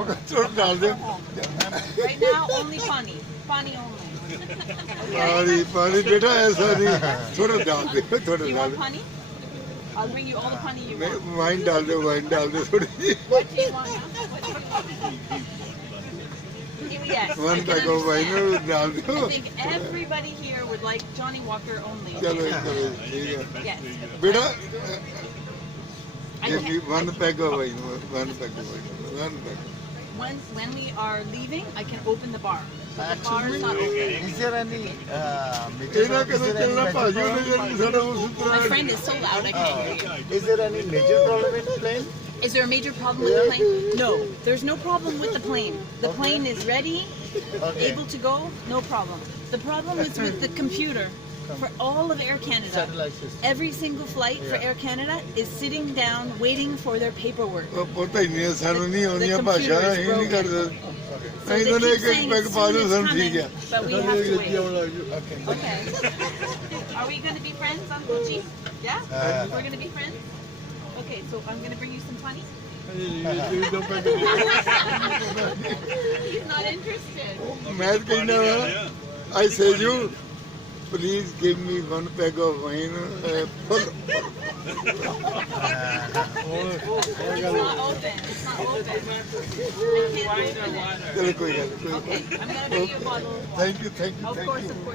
थोड़ा थोड़ा डाल दे Right now, only pani. Pani only. पानी पानी बेटा ऐसा नहीं थोड़ा डाल दे थोड़ा Do you डाल want pani? I'll bring you all the pani you they want. Wine डाल दे थोड़ी What do you want? Huh? What do you want? Yes. I one can pack of wine understand. डाल दो I think everybody here would like Johnny Walker only. चलो चलो ठीक है Yes. बेटा I can't, one pack of wine one pack of wine one pack when we are leaving, I can open the bar. But the bar is not open. Is there any ਇਹਨਾਂ ਕਦੋਂ ਚੱਲਣਾ ਭਾਜੀ ਉਹਨੇ ਜਦ ਸਾਡਾ ਉਸ My ਤਰ੍ਹਾਂ friend is so loud, I can't hear you. Is there any major problem in plane? Is there a major problem with the plane? No, there's no problem with the plane. The plane is ready, able to go, no problem. The problem is with the computer. For all of Air Canada, Satellite system. every single flight for Air Canada is sitting down waiting for their paperwork. ਉਹ ਪਤਾ ਹੀ ਨਹੀਂ ਸਾਨੂੰ ਨਹੀਂ ਆਉਂਦੀਆਂ ਭਾਸ਼ਾ computer is ਇਹ ਨਹੀਂ ਕਰਦੇ So ਅਸੀਂ they ਤਾਂ keep ਇੱਕ saying ਪੈਕ as ਪਾ soon ਦਿਓ as ਸਾਨੂੰ coming, ਠੀਕ ਹੈ but we have to wait. Okay. Okay. Are we going to be friends, Uncle Chief? Yeah? We're going to be friends? Okay, so I'm going to bring you some honey. He's not interested. ਮੈਂ ਕਹਿੰਦਾ I say you please give me one pack of wine full It's not open. It's not open. I can't open it. ਚਲੋ ਕੋਈ ਗੱਲ ਨਹੀਂ Okay, I'm going to bring you a bottle of water. Thank you Of course, of course.